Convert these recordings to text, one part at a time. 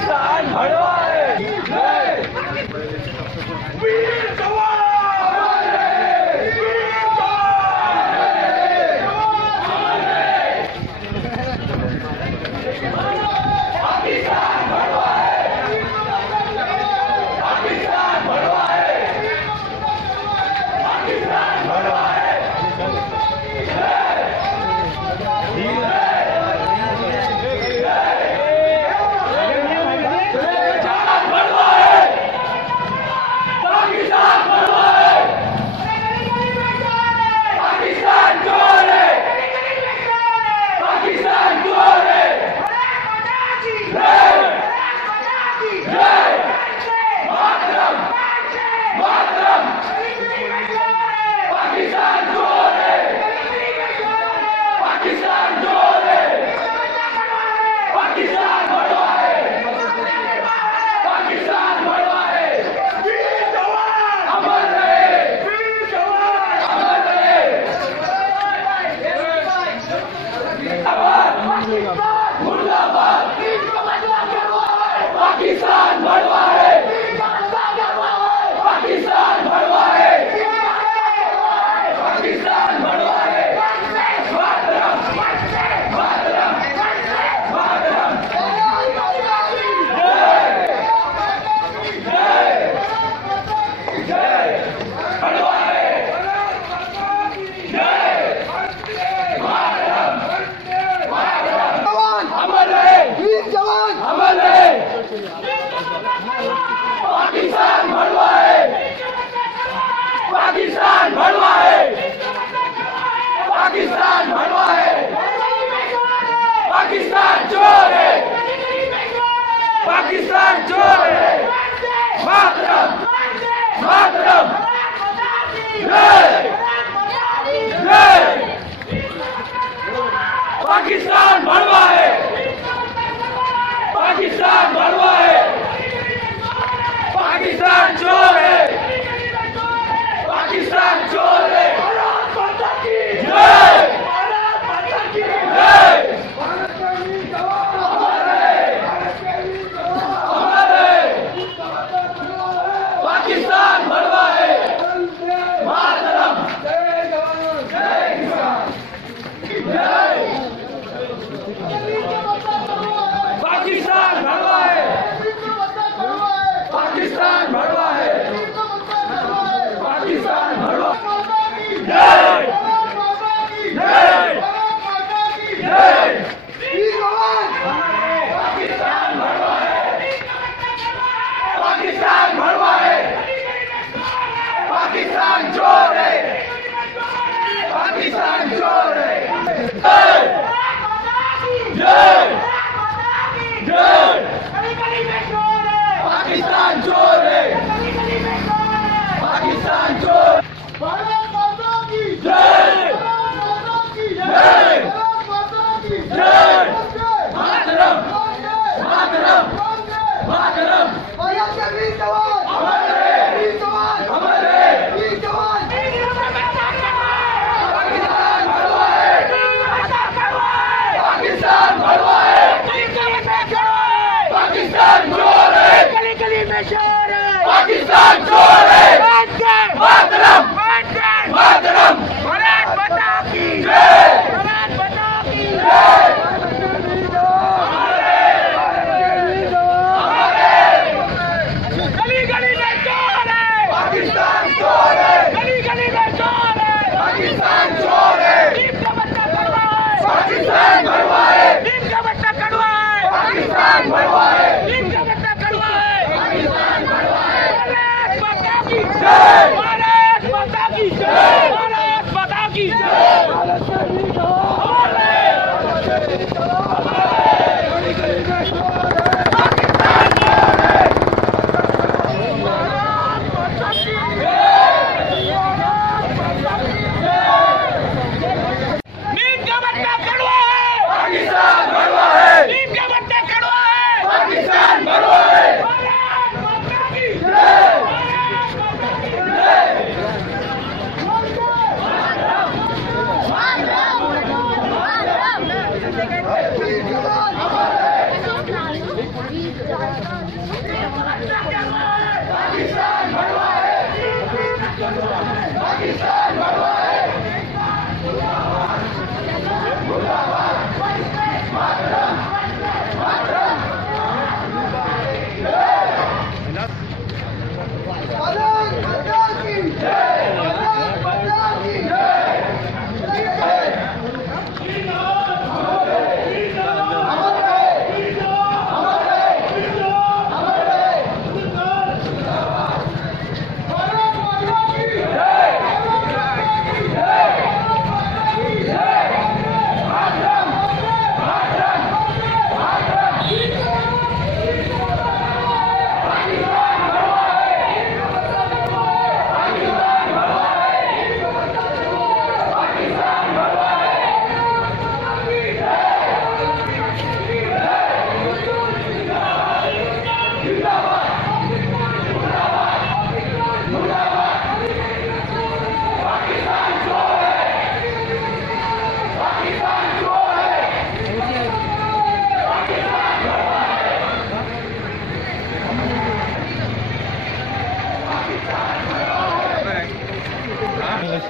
是俺女儿的 चोर है पाकिस्तान चोर है मातरम। मातरम पाकिस्तान भरवा है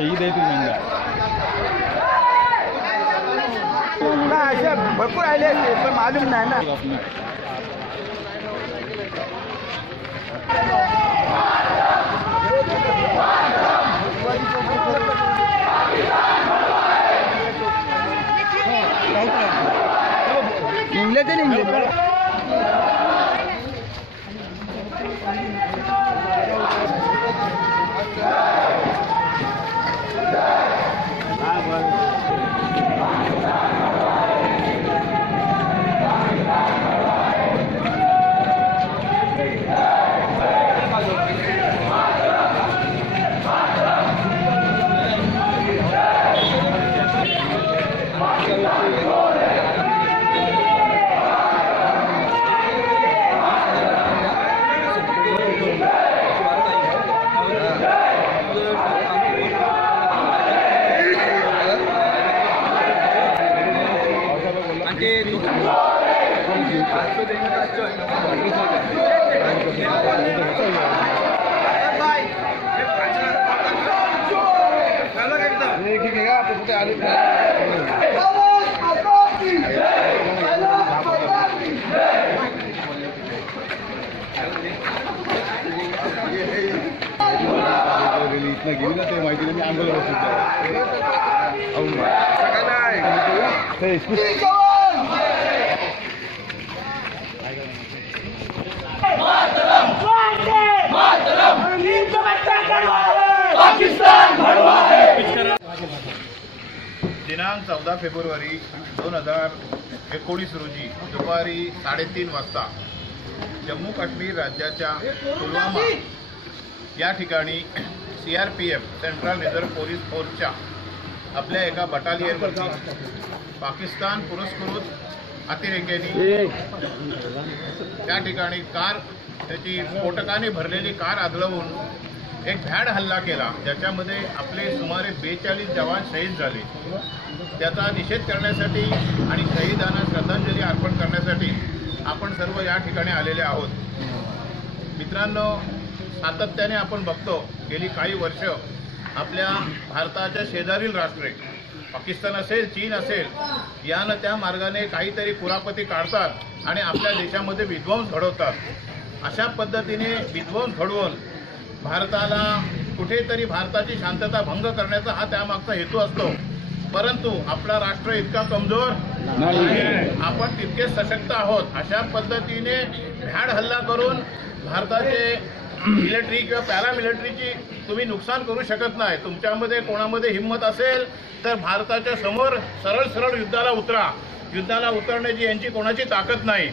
शहीद आहे तुम्ही असे भरपूर आले असते पण मालूम नाही ना. निघले ते निघले इथनं घेऊन ना ते माहिती नाही मी आंघोळ दिनांक चौदा फेब्रुवारी दोन हजार एकोणीस रोजी दुपारी साडेतीन वाजता जम्मू काश्मीर राज्याच्या पुलवामा या ठिकाणी C R P F central reserve police फोर्सच्या आपल्या एका बटालियनवरती पाकिस्तान पुरस्कृत अतिरेक्यांनी त्या ठिकाणी कार त्याची स्फोटकाने भरलेली कार आदळवून एक भ्याड हल्ला केला ज्याच्यामध्ये आपले सुमारे बेचाळीस जवान शहीद झाले. त्याचा निषेध करण्यासाठी आणि शहीदांना श्रद्धांजली अर्पण करण्यासाठी आपण सर्व या ठिकाणी आलेले आहोत. मित्रांनो सातत्याने आपण बघतो गेली काही वर्ष आपल्या भारताच्या शेजारील राष्ट्रे पाकिस्तान असेल चीन असेल यानं त्या मार्गाने काहीतरी कुरापती काढतात आणि आपल्या देशामध्ये विध्वंस घडवतात. अशा पद्धतीने विध्वंस घडवून भारताला कुठेतरी भारताची शांतता भंग करण्याचा हा त्यामागचा हेतू असतो. परंतु आपला राष्ट्र इतका कमजोर आपण तितके सशक्त आहोत अशा पद्धतीने भ्याड हल्ला करून भारताचे मिलिटरी किंवा पॅरामिलिटरीची तुम्ही नुकसान करू शकत नाही. तुमच्यामध्ये कोणामध्ये हिंमत असेल तर भारताच्या समोर सरळ सरळ युद्धाला उतरा. युद्धाला उतरण्याची यांची कोणाची ताकद नाही.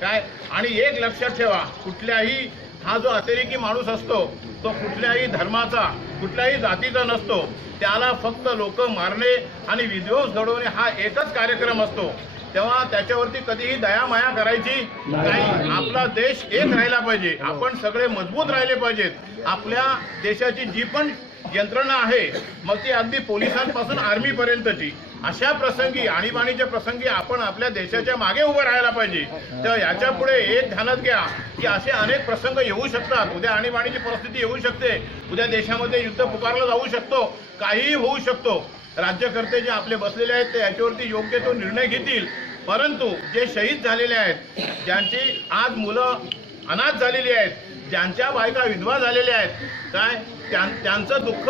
काय? आणि एक लक्षात ठेवा कुठल्याही हा जो अतिरेकी माणूस असतो तो कुठल्याही धर्माचा कुठल्याही जातीचा नसतो. त्याला फक्त लोक मारणे आणि विध्वंस घडवणे हा एकच कार्यक्रम असतो. तेव्हा त्याच्यावरती कधीही दयामाया करायची नाही. आपला देश एक राहिला पाहिजे. आपण सगळे मजबूत राहिले पाहिजेत. आपल्या देशाची जी पण यंत्रणा आहे मग ती अगदी पोलिसांपासून आर्मीपर्यंतची. अशा प्रसंगी आणीबाणीच्या प्रसंगी आपण आपल्या देशाच्या मागे उभं राहायला पाहिजे. तर याच्यापुढे एक ध्यानात घ्या की असे अनेक प्रसंग येऊ शकतात. उद्या आणीबाणीची परिस्थिती येऊ शकते. उद्या देशामध्ये युद्ध पुकारलं जाऊ शकतो. काहीही होऊ शकतो. राज्यकर्ते जे आपले बसलेले आहेत ते याच्यावरती योग्य तो निर्णय घेतील. परंतु जे शहीद झालेले आहेत ज्यांची आज मुलं अनाथ झालेली आहेत ज्यांच्या बायका विधवा झालेल्या आहेत काय? त्यांचं दुःख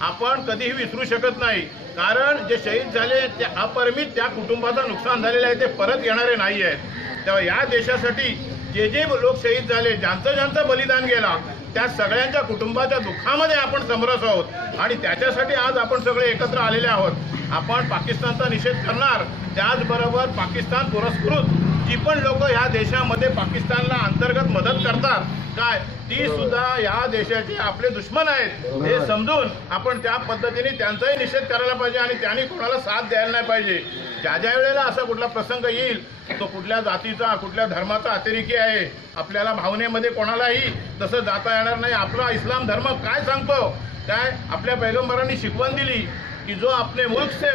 आपण कधीही विसरू शकत नाही. कारण जे शहीद झाले ते अपरिमित त्या कुटुंबाचं नुकसान झालेलं आहे ते परत येणारे नाही आहेत. तेव्हा या देशासाठी जे जे लोक शहीद झाले ज्यांचं ज्यांचं बलिदान गेला त्या सगळ्यांच्या कुटुंबाच्या दुःखामध्ये आपण समरस आहोत. आणि त्याच्यासाठी आज आपण सगळे एकत्र आलेले आहोत. आपण पाकिस्तानचा निषेध करणार. त्याचबरोबर पाकिस्तान पुरस्कृत जी पण लोक या देशामध्ये पाकिस्तानला अंतर्गत मदत करतात. काय? ती सुद्धा या देशाचे आपले दुश्मन आहेत. हे समजून आपण त्या पद्धतीने त्यांचाही निषेध करायला पाहिजे आणि त्यांनी कोणाला साथ द्यायला नाही पाहिजे. ज्या ज्या वेळेला असा कुठला प्रसंग येईल तो कुठल्या जातीचा कुठल्या धर्माचा अतिरेकी आहे. आपल्याला भावनेमध्ये कोणालाही तसं जाता येणार नाही. आपला इस्लाम धर्म काय सांगतो? काय? आपल्या पैगंबरांनी शिकवण दिली. कि जो अपने मुल्क से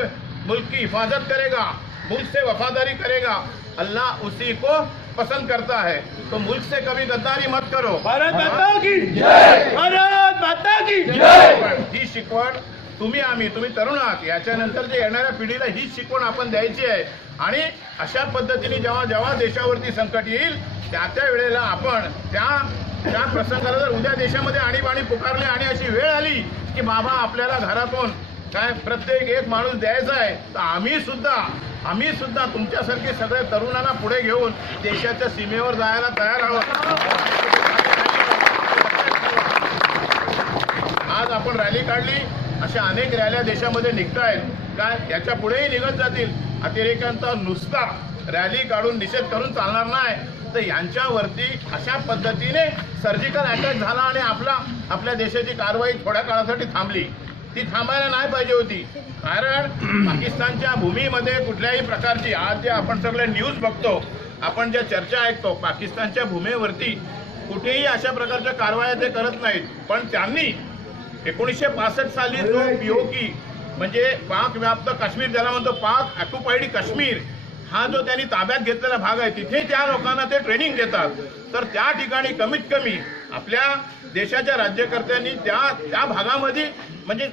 मुल्क की हिफाजत करेगा मुल्क से वफादारी करेगा अल्लाह उसी को पसंद करता है। तो मुल्क से कभी गद्दारी मत करो। भारत माता की। जय। भारत माता की। ही शिकवण तुम्ही आम्ही तुम्ही तरुण आहात. याच्यानंतर जे येणाऱ्या पिढीला ही शिकवण आपण द्यायची आहे. आणि अशा पद्धतीने जेव्हा जेव्हा देशावरती संकट येईल त्या त्या वेळेला आपण त्या त्या प्रसंगाला जर उद्या देशामध्ये आणीबाणी पुकारली आणि अशी वेळ आली की बाबा आपल्याला घरातून काय प्रत्येक एक माणूस द्यायचा आहे तर आम्ही सुद्धा आम्ही सुद्धा तुमच्यासारखे सगळ्या तरुणांना पुढे घेऊन देशाच्या सीमेवर जायला तयार आहोत. आज आपण रॅली काढली अशा अनेक रॅल्या देशामध्ये निघत आहेत काय? याच्या पुढेही निघत जातील. अतिरेक्यांचा नुसता रॅली काढून निषेध करून चालणार नाही. तर यांच्यावरती अशा पद्धतीने सर्जिकल अटॅक झाला आणि आपला आपल्या देशाची कारवाई थोड्या काळासाठी थांबली. ती थांबायला नाही पाहिजे होती. कारण पाकिस्तानच्या भूमीमध्ये कुठल्याही प्रकारची आज जे आपण सगळे न्यूज बघतो आपण ज्या चर्चा ऐकतो पाकिस्तानच्या भूमीवरती कुठेही अशा प्रकारच्या कारवाया ते करत नाहीत. पण त्यांनी एकोणीसशे पासष्ट साली जो पीओकी म्हणजे पाक व्याप्त काश्मीर ज्याला म्हणतो पाक ऑक्युपाईड काश्मीर हा जो त्यांनी ताब्यात घेतलेला भाग आहे तिथे त्या लोकांना ते ट्रेनिंग देतात. तर त्या ठिकाणी कमीत कमी आपल्या देशाच्या राज्यकर्त्यांनी त्या त्या भागामध्ये म्हणजे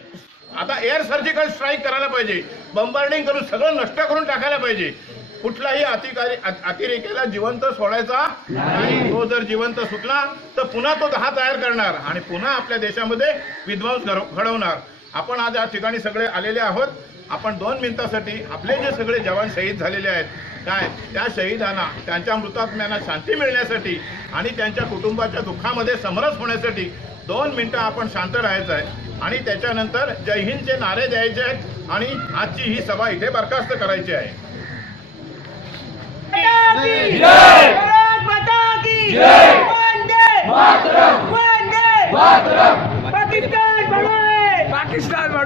आता एअर सर्जिकल स्ट्राईक करायला पाहिजे. बंबार्डिंग करून सगळं नष्ट करून टाकायला पाहिजे. कुठलाही अतिकारी अ- अतिरेक्याला जिवंत सोडायचा नाही. तो जर जिवंत सुटला तर पुन्हा तो दहा तयार करणार आणि पुन्हा आपल्या देशामध्ये विध्वंस घडव- घडवणार. आपण आज या ठिकाणी सगळे आलेले आहोत. आपण दोन मिनिटासाठी आपले जे सगळे जवान शहीद झालेले आहेत काय? त्या शहीदांना त्यांच्या मृतात्म्यांना शांती मिळण्यासाठी आणि त्यांच्या कुटुंबाच्या दुःखामध्ये समरस होण्यासाठी दोन मिनिटं आपण शांत राहायचं आहे. आणि त्याच्यानंतर जय हिंदचे नारे द्यायचे आहेत आणि आजची ही सभा इथे बरखास्त करायची आहे. माता